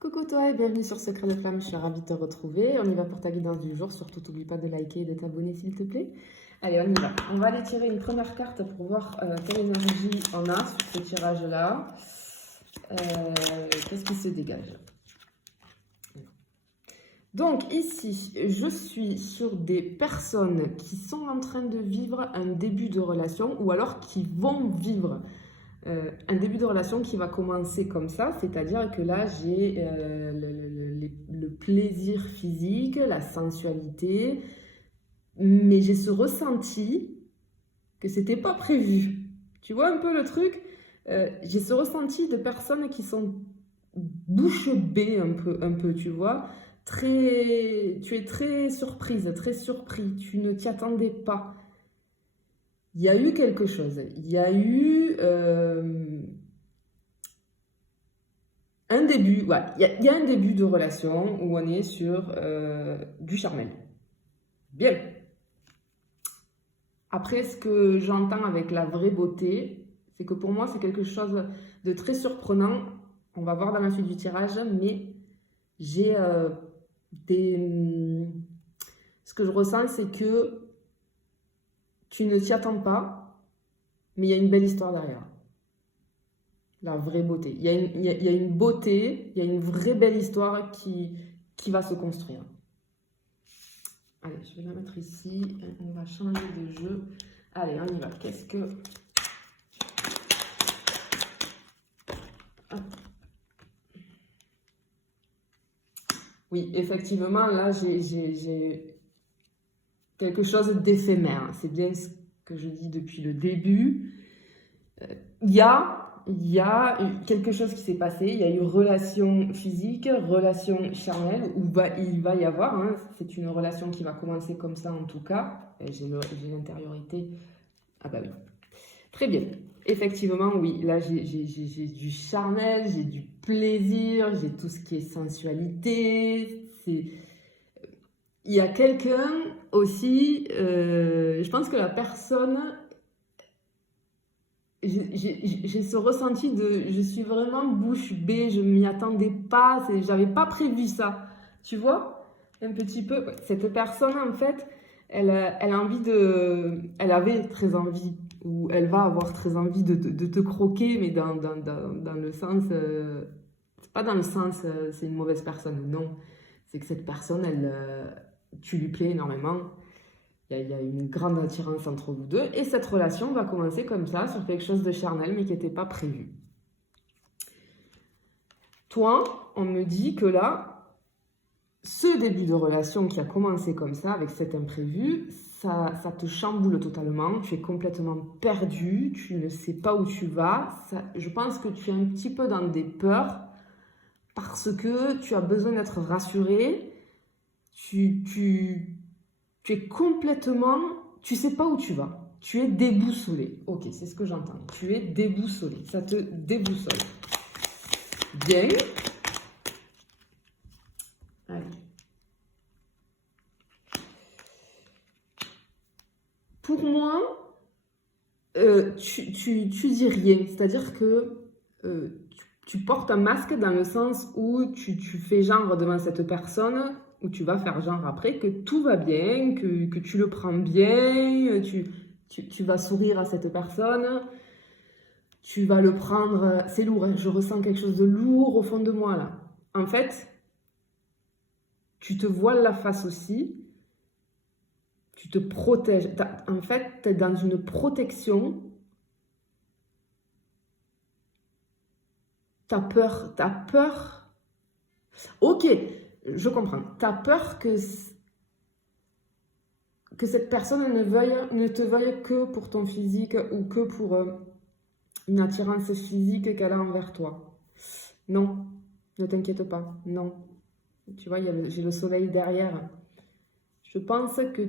Coucou toi et bienvenue sur Secret de Flamme, je suis ravie de te retrouver. On y va pour ta guidance du jour, surtout n'oublie pas de liker et de t'abonner s'il te plaît. Allez, on y va. On va aller tirer une première carte pour voir quelle énergie on a sur ce tirage-là. Qu'est-ce qui se dégage? Donc ici, je suis sur des personnes qui sont en train de vivre un début de relation ou alors qui vont vivre un début de relation qui va commencer comme ça, c'est-à-dire que là j'ai le plaisir physique, la sensualité, mais j'ai ce ressenti que c'était pas prévu. Tu vois un peu le truc? J'ai ce ressenti de personnes qui sont bouche bée un peu, tu vois. Tu es très surprise, très surpris, tu ne t'y attendais pas. Il y a eu quelque chose, il y a eu un début, ouais, il y a un début de relation où on est sur du charnel. Bien. Après, ce que j'entends avec la vraie beauté, c'est que pour moi, c'est quelque chose de très surprenant. On va voir dans la suite du tirage, mais j'ai ce que je ressens, c'est que tu ne t'y attends pas, mais il y a une belle histoire derrière. La vraie beauté. Il y a une beauté, il y a une vraie belle histoire qui va se construire. Allez, je vais la mettre ici. On va changer de jeu. Allez, on y va. Qu'est-ce que... Hop. Oui, effectivement, là, j'ai quelque chose d'éphémère. C'est bien ce que je dis depuis le début. Il y a quelque chose qui s'est passé, il y a eu relation physique, relation charnelle, où il va y avoir, hein, c'est une relation qui va commencer comme ça en tout cas, j'ai l'intériorité, ah bah oui, très bien, effectivement oui, là j'ai du charnel, j'ai du plaisir, j'ai tout ce qui est sensualité, il y a quelqu'un aussi, je pense que la personne... J'ai ce ressenti de je suis vraiment bouche bée, je m'y attendais pas, j'avais pas prévu ça, tu vois, un petit peu. Cette personne en fait, elle a envie elle avait très envie, ou elle va avoir très envie de te croquer, mais dans le sens, c'est pas dans le sens c'est une mauvaise personne, non, c'est que cette personne, tu lui plais énormément. Il y a une grande attirance entre vous deux. Et cette relation va commencer comme ça, sur quelque chose de charnel, mais qui n'était pas prévu. Toi, on me dit que là, ce début de relation qui a commencé comme ça, avec cet imprévu, ça te chamboule totalement. Tu es complètement perdu, tu ne sais pas où tu vas. Je pense que tu es un petit peu dans des peurs, parce que tu as besoin d'être rassuré. Tu es complètement... Tu sais pas où tu vas. Tu es déboussolé. Ok, c'est ce que j'entends. Tu es déboussolé. Ça te déboussole. Bien. Allez. Pour moi, tu dis rien. C'est-à-dire que tu portes un masque dans le sens où tu fais genre devant cette personne, où tu vas faire genre après que tout va bien, que tu le prends bien, tu vas sourire à cette personne, tu vas le prendre... C'est lourd, hein, je ressens quelque chose de lourd au fond de moi là. En fait, tu te voiles la face aussi, tu te protèges. En fait, tu es dans une protection. T'as peur. Ok, je comprends. T'as peur que cette personne ne te veuille que pour ton physique ou que pour une attirance physique qu'elle a envers toi. Non, ne t'inquiète pas, non. Tu vois, j'ai le soleil derrière. Je pense que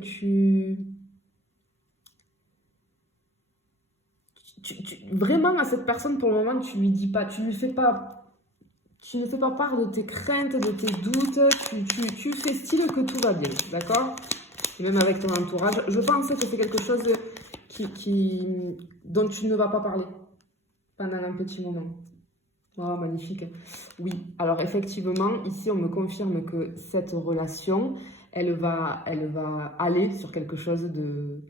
vraiment à cette personne, pour le moment, tu lui dis pas, tu ne fais pas part de tes craintes, de tes doutes, tu fais style que tout va bien, d'accord? Et même avec ton entourage, je pense que c'est quelque chose dont tu ne vas pas parler pendant un petit moment. Oh, magnifique. Oui, alors effectivement, ici, on me confirme que cette relation, elle va aller sur quelque chose de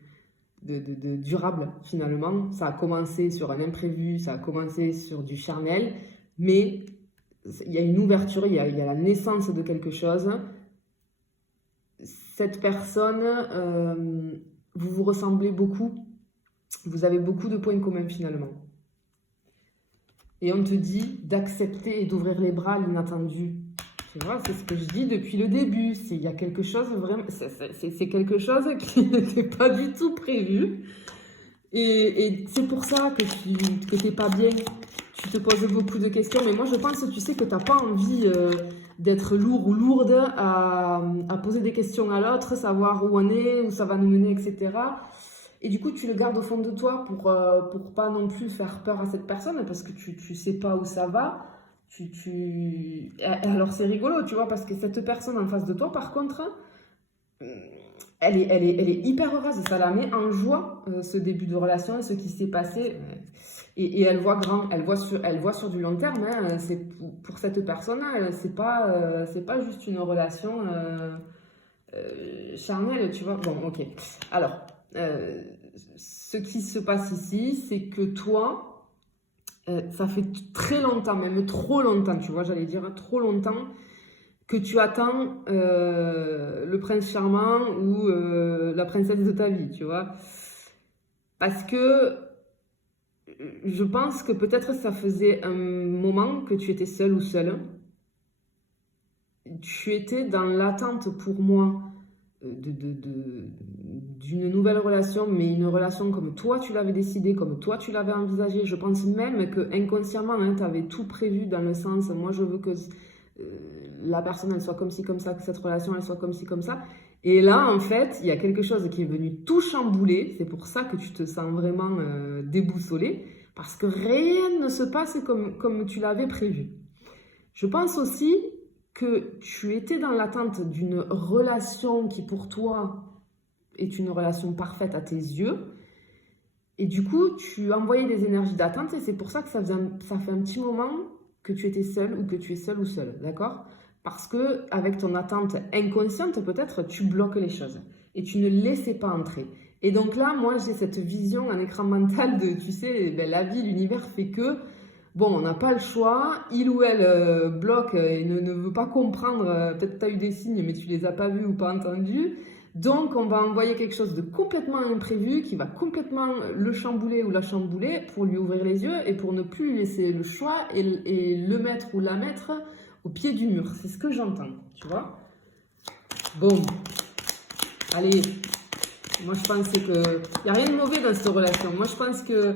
durable, finalement. Ça a commencé sur un imprévu, ça a commencé sur du charnel, mais il y a une ouverture, il y a la naissance de quelque chose. Cette personne, vous vous ressemblez beaucoup, vous avez beaucoup de points communs, finalement. Et on te dit d'accepter et d'ouvrir les bras à l'inattendu. Tu vois, c'est ce que je dis depuis le début. Il y a quelque chose vraiment, c'est quelque chose qui n'était pas du tout prévu. Et c'est pour ça que tu n'es pas bien. Tu te poses beaucoup de questions. Mais moi, je pense, tu sais, que tu n'as pas envie d'être lourd ou lourde à poser des questions à l'autre, savoir où on est, où ça va nous mener, etc. Et du coup, tu le gardes au fond de toi pour pas non plus faire peur à cette personne parce que tu sais pas où ça va. Et alors, c'est rigolo, tu vois, parce que cette personne en face de toi, par contre, elle est hyper heureuse. Ça la met en joie, ce début de relation, ce qui s'est passé. Et elle voit grand, elle voit sur du long terme. Hein, pour cette personne-là, c'est pas juste une relation charnelle, tu vois. Bon, ok. Alors. Ce qui se passe ici, c'est que toi, ça fait très longtemps, même trop longtemps, tu vois, j'allais dire trop longtemps, que tu attends le prince charmant ou la princesse de ta vie, tu vois. Parce que je pense que peut-être ça faisait un moment que tu étais seule ou seul. Tu étais dans l'attente pour moi d'une nouvelle relation, mais une relation comme toi tu l'avais décidé, comme toi tu l'avais envisagé. Je pense même que inconsciemment, hein, tu avais tout prévu dans le sens, moi je veux que la personne elle soit comme ci, comme ça, que cette relation elle soit comme ci, comme ça. Et là, en fait, il y a quelque chose qui est venu tout chambouler. C'est pour ça que tu te sens vraiment déboussolé, parce que rien ne se passe comme tu l'avais prévu. Je pense aussi que tu étais dans l'attente d'une relation qui pour toi est une relation parfaite à tes yeux. Et du coup, tu envoyais des énergies d'attente et c'est pour ça que ça fait un petit moment que tu étais seule ou que tu es seule ou seule, d'accord? Parce que avec ton attente inconsciente, peut-être, tu bloques les choses et tu ne laissais pas entrer. Et donc là, moi, j'ai cette vision, un écran mental de, tu sais, ben, la vie, l'univers fait que bon, on n'a pas le choix, il ou elle bloque et ne veut pas comprendre, peut-être tu as eu des signes mais tu les as pas vus ou pas entendus, donc on va envoyer quelque chose de complètement imprévu qui va complètement le chambouler ou la chambouler pour lui ouvrir les yeux et pour ne plus lui laisser le choix et le mettre ou la mettre au pied du mur. C'est ce que j'entends, tu vois. Bon, allez, moi je pense qu'il n'y a rien de mauvais dans cette relation. Moi je pense que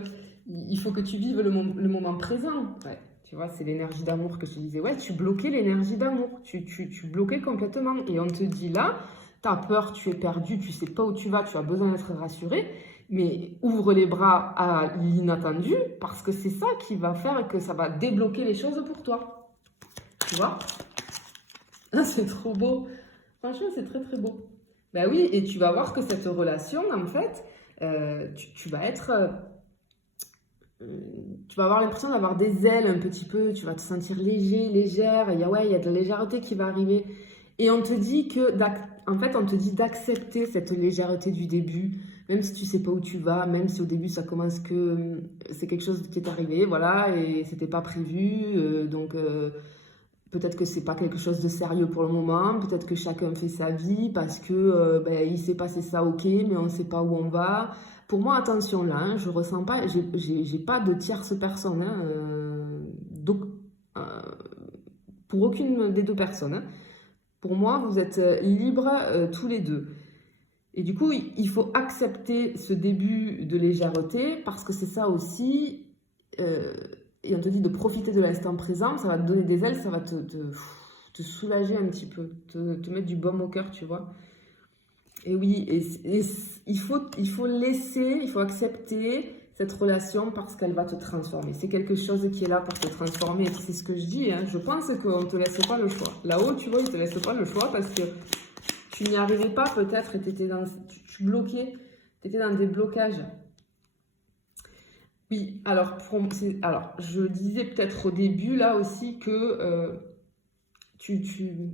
il faut que tu vives le moment présent. Ouais, tu vois, c'est l'énergie d'amour que je te disais. Ouais, tu bloquais l'énergie d'amour. Tu bloquais complètement. Et on te dit là, tu as peur, tu es perdu, tu sais pas où tu vas, tu as besoin d'être rassuré. Mais ouvre les bras à l'inattendu parce que c'est ça qui va faire que ça va débloquer les choses pour toi. Tu vois? Ah, c'est trop beau. Franchement, c'est très très beau. Ben oui, et tu vas voir que cette relation, en fait, tu vas être... tu vas avoir l'impression d'avoir des ailes un petit peu, tu vas te sentir léger, légère, il y a de la légèreté qui va arriver. Et on te dit on te dit d'accepter cette légèreté du début, même si tu sais pas où tu vas, même si au début ça commence que c'est quelque chose qui est arrivé, voilà, et c'était pas prévu, donc peut-être que c'est pas quelque chose de sérieux pour le moment, peut-être que chacun fait sa vie parce que il s'est passé ça, ok, mais on ne sait pas où on va. Pour moi, attention là, hein, je ressens pas, j'ai pas de tierce personne, hein, donc pour aucune des deux personnes. Hein. Pour moi, vous êtes libres tous les deux. Et du coup, il faut accepter ce début de légèreté parce que c'est ça aussi. Et on te dit de profiter de l'instant présent, ça va te donner des ailes, ça va te soulager un petit peu, te mettre du baume au cœur, tu vois. Et oui, il faut laisser, il faut accepter cette relation parce qu'elle va te transformer. C'est quelque chose qui est là pour te transformer. C'est ce que je dis, hein. Je pense qu'on ne te laisse pas le choix. Là-haut, tu vois, ils ne te laissent pas le choix parce que tu n'y arrivais pas peut-être et tu bloquais, tu étais dans des blocages. Oui, alors, alors je disais peut-être au début là aussi que tu, tu,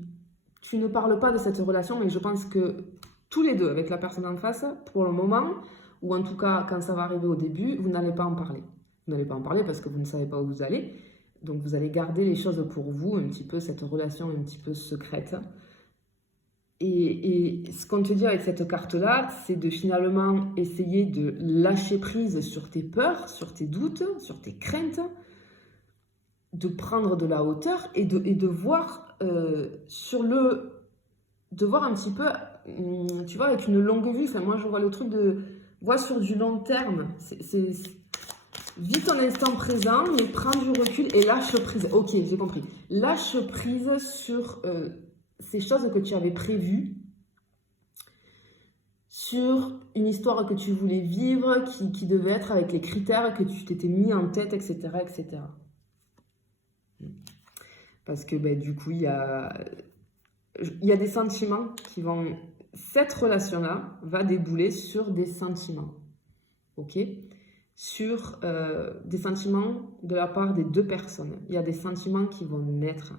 tu ne parles pas de cette relation, mais je pense que tous les deux, avec la personne en face, pour le moment, ou en tout cas quand ça va arriver au début, vous n'allez pas en parler. Vous n'allez pas en parler parce que vous ne savez pas où vous allez. Donc vous allez garder les choses pour vous, un petit peu cette relation un petit peu secrète. Et ce qu'on te dit avec cette carte-là, c'est de finalement essayer de lâcher prise sur tes peurs, sur tes doutes, sur tes craintes, de prendre de la hauteur et de voir de voir un petit peu, tu vois, avec une longue vue. Enfin, moi, je vois le truc de voir sur du long terme. Vis ton instant présent, mais prends du recul et lâche prise. Ok, j'ai compris. Lâche prise sur ces choses que tu avais prévues, sur une histoire que tu voulais vivre, qui devait être avec les critères que tu t'étais mis en tête, etc., etc. Parce que du coup, il y a des sentiments qui vont... Cette relation-là va débouler sur des sentiments. Ok ? Sur des sentiments de la part des deux personnes. Il y a des sentiments qui vont naître.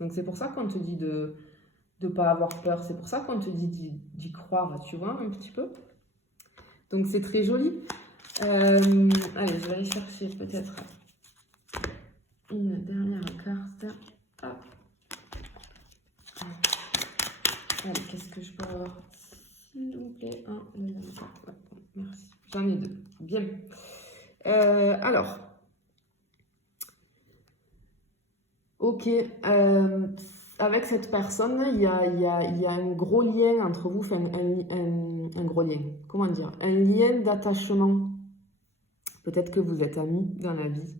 Donc c'est pour ça qu'on te dit de ne pas avoir peur. C'est pour ça qu'on te dit d'y croire, tu vois, un petit peu. Donc c'est très joli. Allez, je vais aller chercher peut-être une dernière carte. Hop. Allez, qu'est-ce que je peux avoir? S'il vous plaît, un, deux, ouais, merci. J'en ai deux. Bien. Alors. Ok. Avec cette personne, il y a un gros lien entre vous, enfin un gros lien. Comment dire? Un lien d'attachement. Peut-être que vous êtes amis dans la vie.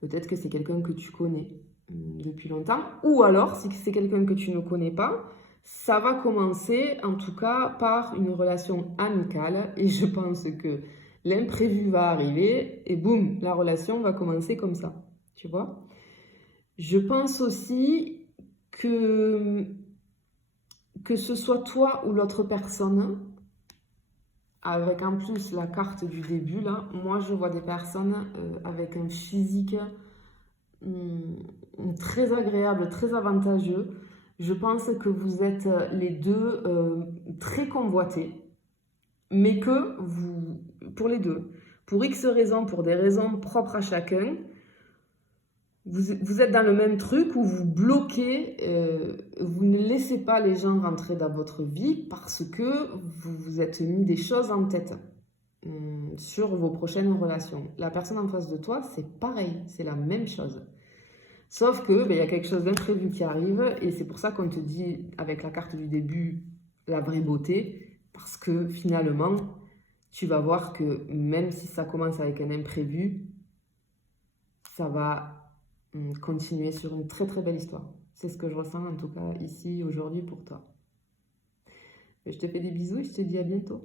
Peut-être que c'est quelqu'un que tu connais depuis longtemps. Ou alors, si c'est quelqu'un que tu ne connais pas, ça va commencer en tout cas par une relation amicale. Et je pense que l'imprévu va arriver et boum, la relation va commencer comme ça. Tu vois? Je pense aussi que ce soit toi ou l'autre personne, avec en plus la carte du début, là, moi je vois des personnes avec un physique très agréable, très avantageux. Je pense que vous êtes les deux très convoités, mais que vous, pour les deux, pour X raisons, pour des raisons propres à chacun, vous êtes dans le même truc où vous bloquez, vous ne laissez pas les gens rentrer dans votre vie parce que vous vous êtes mis des choses en tête sur vos prochaines relations. La personne en face de toi, c'est pareil, c'est la même chose. Sauf que il y a quelque chose d'imprévu qui arrive et c'est pour ça qu'on te dit avec la carte du début la vraie beauté, parce que finalement, tu vas voir que même si ça commence avec un imprévu, ça va continuer sur une très très belle histoire. C'est ce que je ressens en tout cas ici aujourd'hui pour toi. Je te fais des bisous et je te dis à bientôt.